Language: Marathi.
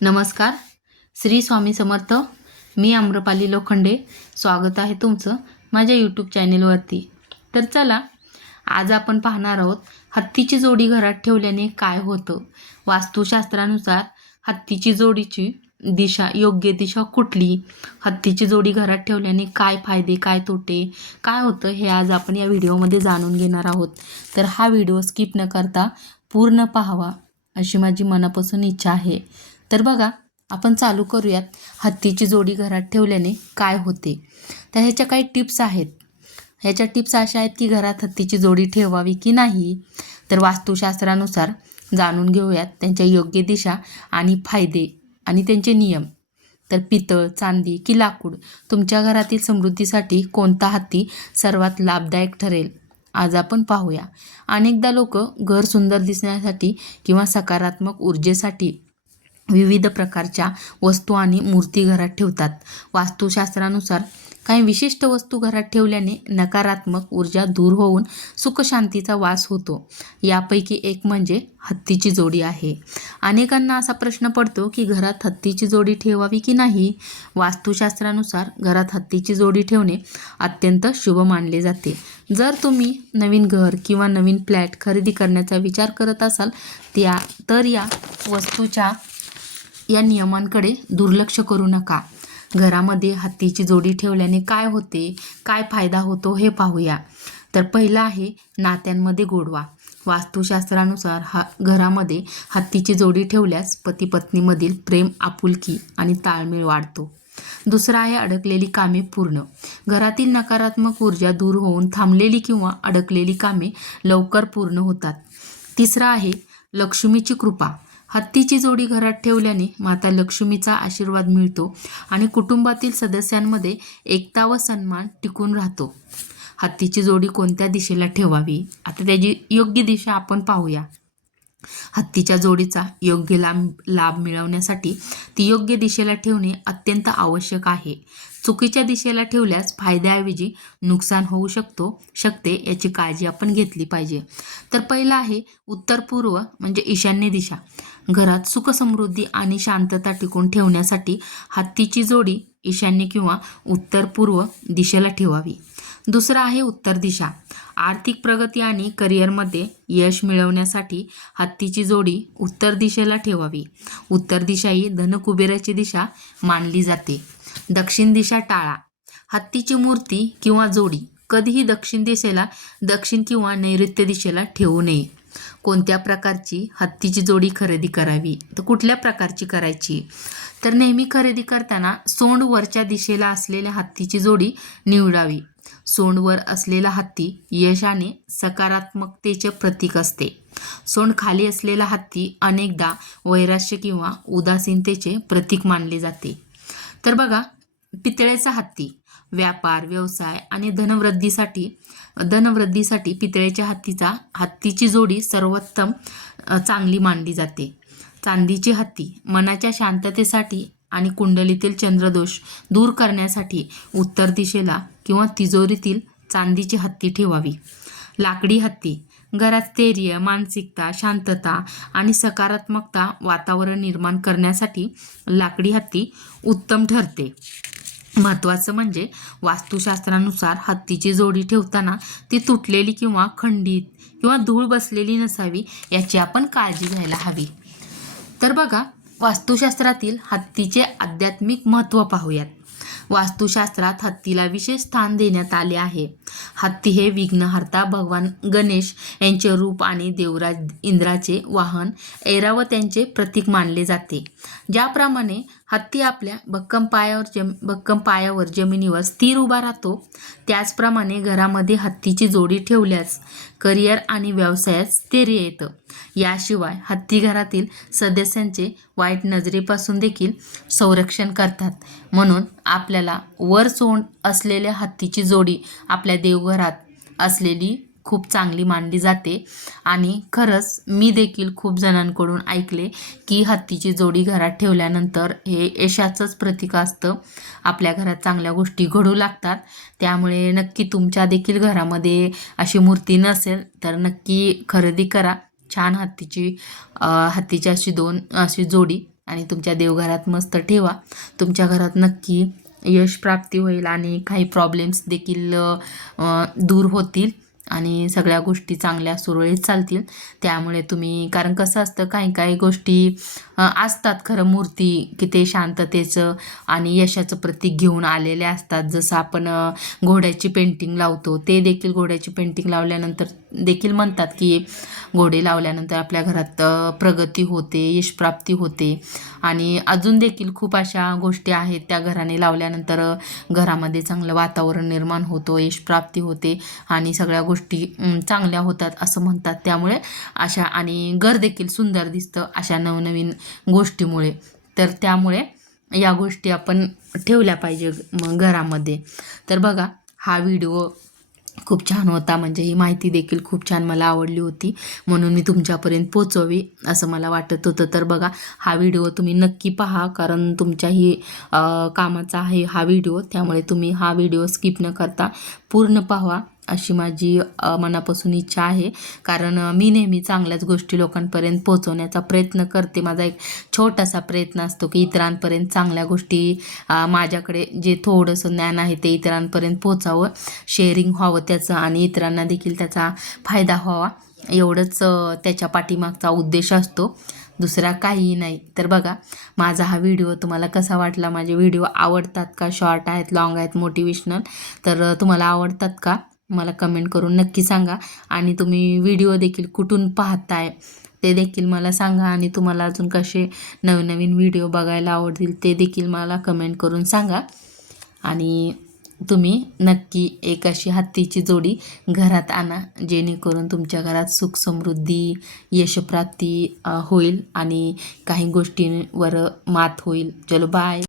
नमस्कार. श्री स्वामी समर्थ. मी आम्रपाली लोखंडे. स्वागत आहे तुमचं माझ्या यूट्यूब चॅनेलवरती. तर चला, आज आपण पाहणार आहोत हत्तीची जोडी घरात ठेवल्याने काय होतं. वास्तुशास्त्रानुसार हत्तीची जोडीची योग्य दिशा कुठली, हत्तीची जोडी घरात ठेवल्याने काय फायदे काय तोटे काय होतं हे आज आपण या व्हिडिओमध्ये जाणून घेणार आहोत. तर हा व्हिडिओ स्किप न करता पूर्ण पाहावा अशी माझी मनापासून इच्छा आहे. तर बघा, आपण चालू करूयात. हत्तीची जोडी घरात ठेवल्याने काय होते, तर ह्याच्या काही टिप्स आहेत. ह्याच्या टिप्स अशा आहेत की घरात हत्तीची जोडी ठेवावी की नाही. तर वास्तुशास्त्रानुसार जाणून घेऊयात त्यांच्या योग्य दिशा आणि फायदे आणि त्यांचे नियम. तर पितळ, चांदी की लाकूड, तुमच्या घरातील समृद्धीसाठी कोणता हत्ती सर्वात लाभदायक ठरेल आज आपण पाहूया. अनेकदा लोक घर सुंदर दिसण्यासाठी किंवा सकारात्मक ऊर्जेसाठी विविध प्रकारच्या वस्तू आणि मूर्ती घरात ठेवतात. वास्तुशास्त्रानुसार काही विशिष्ट वस्तू घरात ठेवल्याने नकारात्मक ऊर्जा दूर होऊन सुखशांतीचा वास होतो. यापैकी एक म्हणजे हत्तीची जोडी आहे. अनेकांना असा प्रश्न पडतो की घरात हत्तीची जोडी ठेवावी की नाही. वास्तुशास्त्रानुसार घरात हत्तीची जोडी ठेवणे अत्यंत शुभ मानले जाते. जर तुम्ही नवीन घर किंवा नवीन फ्लॅट खरेदी करण्याचा विचार करत असाल तर या वस्तूच्या या नियमांकडे दुर्लक्ष करू नका. घरामध्ये हत्तीची जोडी ठेवल्याने काय होते, काय फायदा होतो हे पाहूया. तर पहिला आहे नात्यांमध्ये गोडवा. वास्तुशास्त्रानुसार घरामध्ये हत्तीची जोडी ठेवल्यास पती पत्नीमधील प्रेम, आपुलकी आणि ताळमेळ वाढतो. दुसरा आहे अडकलेली कामे पूर्ण. घरातील नकारात्मक ऊर्जा दूर होऊन थांबलेली किंवा अडकलेली कामे लवकर पूर्ण होतात. तिसरा आहे लक्ष्मीची कृपा. हत्तीची जोडी घरात ठेवल्याने माता लक्ष्मीचा आशीर्वाद मिळतो आणि कुटुंबातील सदस्यांमध्ये एकता व सन्मान टिकून राहतो. हत्तीची जोडी कोणत्या दिशेला ठेवावी, आता त्याची योग्य दिशा आपण पाहूया. हत्तीच्या जोडीचा योग्य लाभ मिळवण्यासाठी ती योग्य दिशेला ठेवणे अत्यंत आवश्यक आहे. चुकीच्या दिशेला ठेवल्यास फायद्याऐवजी नुकसान होऊ शकते याची काळजी आपण घेतली पाहिजे. तर पहिला आहे उत्तर पूर्व म्हणजे ईशान्य दिशा. घरात सुख, समृद्धी आणि शांतता टिकून ठेवण्यासाठी हत्तीची जोडी ईशान्य किंवा उत्तर पूर्व दिशेला ठेवावी. दुसरा आहे उत्तर दिशा. आर्थिक प्रगती आणि करिअरमध्ये यश मिळवण्यासाठी हत्तीची जोडी उत्तर दिशेला ठेवावी. उत्तर दिशा ही धनकुबेराची दिशा मानली जाते. दक्षिण दिशा टाळा. हत्तीची मूर्ती किंवा जोडी कधीही दक्षिण किंवा नैऋत्य दिशेला ठेवू नये. कोणत्या प्रकारची हत्तीची जोडी खरेदी करावी, तर कुठल्या प्रकारची करायची, तर नेहमी खरेदी करताना सोंड वरच्या दिशेला असलेल्या हत्तीची जोडी निवडावी. सोंडवर असलेला हत्ती यश आणि सकारात्मकतेचे प्रतीक असते. सोंड खाली असलेला हत्ती अनेकदा वैराश्य किंवा उदासीनतेचे प्रतीक मानले जाते. तर बघा, पितळेचा हत्ती. व्यापार, व्यवसाय आणि धनवृद्धीसाठी पितळेच्या हत्तीची जोडी सर्वोत्तम चांगली मानली जाते. चांदीची हत्ती. मनाच्या शांततेसाठी आणि कुंडलीतील चंद्रदोष दूर करण्यासाठी उत्तर दिशेला किंवा तिजोरीतील चांदीची हत्ती ठेवावी. लाकडी हत्ती. घरात स्थैर्य, मानसिकता, शांतता आणि सकारात्मकता वातावरण निर्माण करण्यासाठी लाकडी हत्ती उत्तम ठरते. महत्त्वाचं म्हणजे वास्तुशास्त्रानुसार हत्तीची जोडी ठेवताना ती तुटलेली किंवा खंडित किंवा धूळ बसलेली नसावी याची आपण काळजी घ्यायला हवी. तर बघा, वास्तुशास्त्रातील हत्तीचे आध्यात्मिक महत्त्व पाहूयात. वास्तुशास्त्रात हत्तीला विशेष स्थान देण्यात आले आहे. हत्ती हे विघ्नहर्ता भगवान गणेश यांचे रूप आणि देवराज इंद्राचे वाहन ऐरावतांचे प्रतीक मानले जाते. ज्याप्रमाणे हत्ती आपल्या भक्कम पायावर जमिनीवर स्थिर उभा राहतो, त्याचप्रमाणे घरामध्ये हत्तीची जोडी ठेवल्यास करिअर आणि व्यवसायात स्थैर्य येतं. याशिवाय हत्ती घरातील सदस्यांचे वाईट नजरेपासून देखील संरक्षण करतात. म्हणून आपल्याला वर सोंड असलेल्या हत्तीची जोडी आपल्या देवघरात असलेली खूप चांगली मानली जाते. आणि खरंच मी देखील खूप जणांकडून ऐकले की हत्तीची जोडी घरात ठेवल्यानंतर हे यशाचंच प्रतीक असतं. आपल्या घरात चांगल्या गोष्टी घडू लागतात. त्यामुळे नक्की तुमच्या देखील घरामध्ये अशी मूर्ती नसेल तर नक्की खरेदी करा. छान हत्तीची अशी जोडी आणि तुमच्या देवघरात मस्त ठेवा. तुमच्या घरात नक्की यश प्राप्ती होईल आणि काही प्रॉब्लेम्स देखील दूर होतील आणि सगळ्या गोष्टी चांगल्या सुरळीत चालतील. त्यामुळे तुम्ही, कारण कसं असतं, काही काही गोष्टी असतात खरं मूर्ती की ते शांततेचं आणि यशाचं प्रतीक घेऊन आलेले असतात. जसं आपण घोड्याची पेंटिंग लावतो, ते देखील घोड्याची पेंटिंग लावल्यानंतर देखील म्हणतात की घोडे लावल्यानंतर आपल्या घरात प्रगती होते, यशप्राप्ती होते. आणि अजून देखील खूप अशा गोष्टी आहेत, त्या घराने लावल्यानंतर घरामध्ये चांगलं वातावरण निर्माण होतो, यशप्राप्ती होते आणि सगळ्या गोष्टी चांगल्या होतात असं म्हणतात. त्यामुळे अशा, आणि घर देखील सुंदर दिसतं अशा नवनवीन गोष्टीमुळे. तर त्यामुळे या गोष्टी आपण ठेवल्या पाहिजे मग घरामध्ये. तर बघा, हा व्हिडिओ खूप छान होता, म्हणजे ही माहिती देखील खूप छान मला आवडली होती, म्हणून मी तुमच्यापर्यंत पोचवावी असं मला वाटत होतं. तर बघा, हा व्हिडिओ तुम्ही नक्की पहा, कारण तुमच्याही कामाचा आहे हा व्हिडिओ. त्यामुळे तुम्ही हा व्हिडिओ स्किप न करता पूर्ण पाहावा अशी माझी मनापासून इच्छा आहे. कारण मी नेहमी चांगल्याच गोष्टी लोकांपर्यंत पोहोचवण्याचा प्रयत्न करते. माझा एक छोटासा प्रयत्न असतो की इतरांपर्यंत चांगल्या गोष्टी, माझ्याकडे जे थोडंसं ज्ञान आहे ते इतरांपर्यंत पोचावं, शेअरिंग व्हावं त्याचं, आणि इतरांना देखील त्याचा फायदा व्हावा, एवढंच त्याच्या पाठीमागचा उद्देश असतो, दुसरा काहीही नाही. तर बघा, माझा हा व्हिडिओ तुम्हाला कसा वाटला? माझे व्हिडिओ आवडतात का? शॉर्ट आहेत, लॉंग आहेत, मोटिवेशनल? तर तुम्हाला आवडतात का? मला कमेंट करून नक्की सांगा. आणि तुम्ही व्हिडिओ देखील कुठून पाहताय ते देखील मला सांगा. आणि तुम्हाला अजून कसे नवनवीन व्हिडिओ बघायला आवडतील ते देखील मला कमेंट करून सांगा. आणि तुम्ही नक्की एक अशी हत्तीची जोडी घरात आणा, जेणेकरून तुमच्या घरात सुख समृद्धी, यशप्राप्ती होईल आणि काही गोष्टींवर मात होईल. चलो बाय.